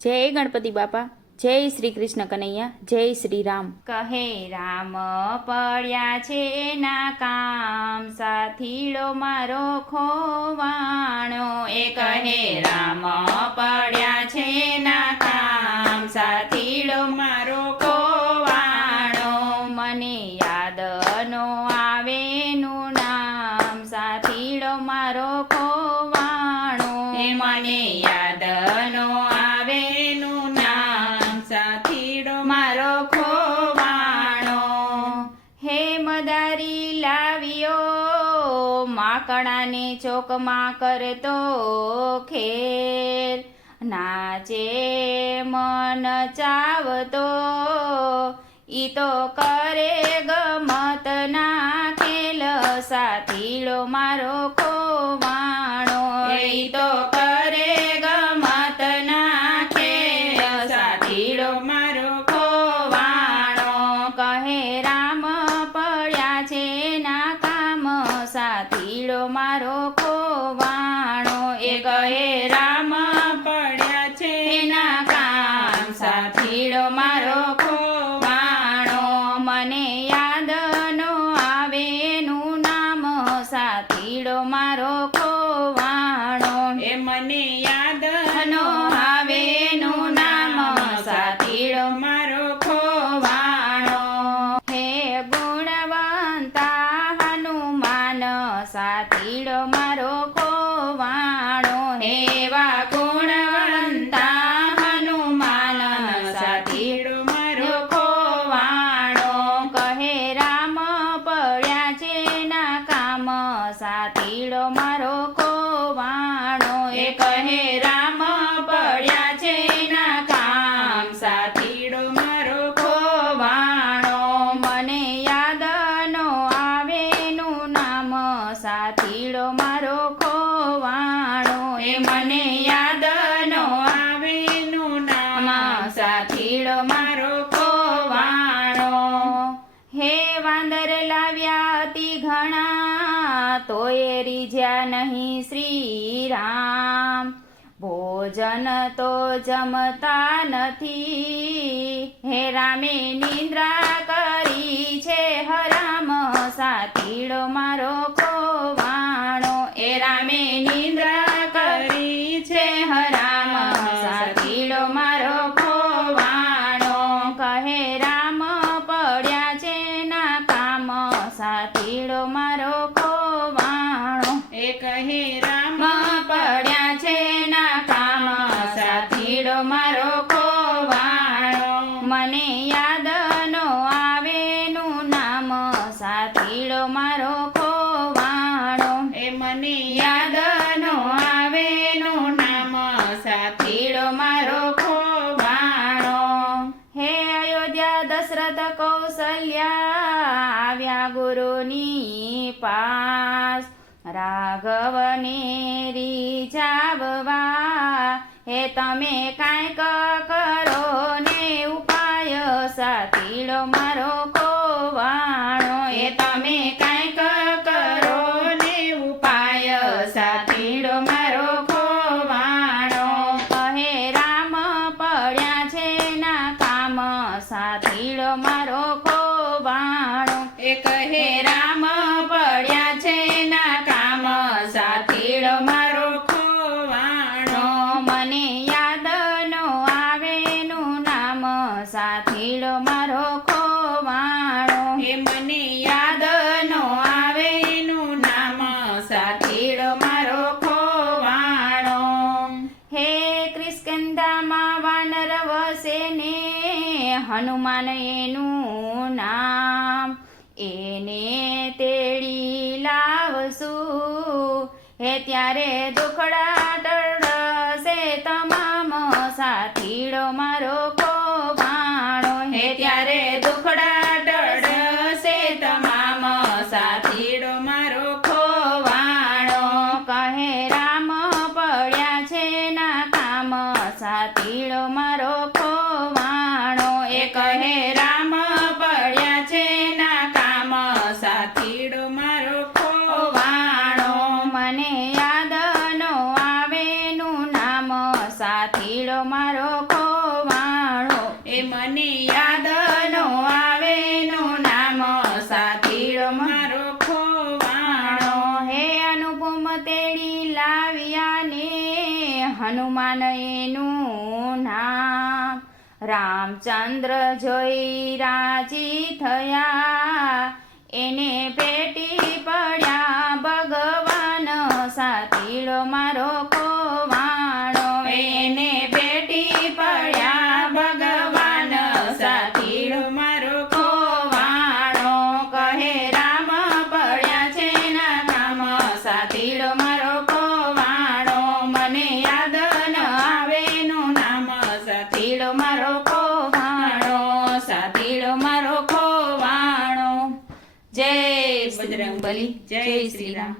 જય ગણપતિ બાપા, જય શ્રી કૃષ્ણ કનૈયા, જય શ્રી રામ. કહે રામ પડ્યા છે ના કામ, સાથીડો મારો ખોવાણો. એ કહે રામ પડ્યા છે ના કામ, સાથીડો મારો ખોવાણો. મને યાદ નો આવે નું નામ, સાથીડો મારો ખોવાણો. મને યાદ નો આવે નું નામ, સાથીડો મારો ખોવાણો. હે મદારી લાવ્યો, માકડાને ચોકમાં કરતો ખેલ. નાચે મન ચાવતો, ઈ તો કરે ગમત ના ખેલ. સાથીડો મારો ખોવાણો, ઈ તો કરે ગમત ના ખેલ. સાથીડો મારો ખોવાણો. કહે રામ પડ્યા છે ના કામ, સાથીડો મારો ખોવાણો. એ કહે રામ પડ્યા છે ના કામ, સાથીડો મારો ખોવાણો. મને યાદ નો આવે નું નામ, સાથીડો મારો ખોવાણો. એ મને યાદ નો આવે નું નામ, સાથીડો મારો ખોવાણો. હે ગુણવંતા હનુમાન, સાથીડો મારો ખોવાણો. હેવા ગુણવંતા હનુમાન, સાથીડો મારો ખોવાણો. કહે રામ પડ્યા છે ના કામ, સાથીડો મારો ખોવાણો. એ કહે રામ પડ્યા છે ના કામ, સાથીડો મારો ખોવાણો. મને યાદ નો આવે નું નામ, સાથીડો મારો ખોવાણો. એ મને યાદ નો આવે નું નામ, સાથીડો મારો ખોવાણો. હે વાંદર લાવ્યા અતિ ઘણા, તોય રીઝ્યા નહીં શ્રી રામ. ભોજન તો જમતા નથી, હે રામે નિંદ્રા કરી છે હરામ. સાથીડો મારો ખોવાણો. એ રામે નિંદ્રા કરી છે હરામ, સાથીડો મારો ખોવાણો. કહે રામ પડ્યા છે ના કામ, સાથીડો મારો ખોવાણો. એ કહે રામ પડ્યા છે ના કામ, સાથીડો મારો ખોવાણો. મને યાદ નો આવે નું નામ, સાથીડો મારો ખોવાણો. એ મને યાદ નો આવે નું નામ, સાથીડો મારો ખોવાણો. હે અયોધ્યા દશરથ કૌશલ્યા, આવ્યા ગુરુની પાસ. રાઘવને રીઝાવવા, હે તમે કાંઈક કરો ને ઉપાય. સાથીડો મારો ખોવાણો. એ તમે કાંઈક કરો ને ઉપાય, સાથીડો મારો ખોવાણો. કહે રામ પડ્યા છે ના કામ, સાથીડો મારો ખોવાણો. એ કહે રામ પડ્યા છે ના કામ, સાથીડો મારો ખોવાણો. મને યાદ નો આવે નું નામ, સાથીડો મારો ખોવાણો. એ મને યાદ નો આવે નું નામ, સાથીડો મારો ખોવાણો. હે કિષ્કિંધામાં વાનર વસે ને, હનુમાન એનું નામ. એને તેડી લાવશું, હે ત્યારે દુખડા ટળશે તમામ. સાથીડો મારો ખોવાણો. હે ત્યારે દુખડા ટળશે તમામ, સાથીડો મારો ખોવાણો. કહે રામ પડ્યા છે ના કામ, સાથીડો મારો ખોવાણો. એ કહે રામ પડ્યા છે ના કામ, સાથીડો મારો ખોવાણો. મને યાદ નો આવે નું નામ, સાથીડો મારો તેડી લાવ્યા ને હનુમાન એનું નામ. રામચંદ્ર જોઈ રાજી થયા એને પેટી પડ્યા ભગવાન સાતીડો મારો ખોવાણો. એને પેટી પડ્યા ભગવાન સાતીડો મારો ખોવાણો. કહે રામ પડ્યા છે ના નામ સાતીડો મારો ખોવાણો. મને યાદ ન આવે નું નામ સાતીડો મારો ખોવાણો. સાતીડો મારો ખોવાણો. જય બજરંગબલી, જય શ્રી રામ.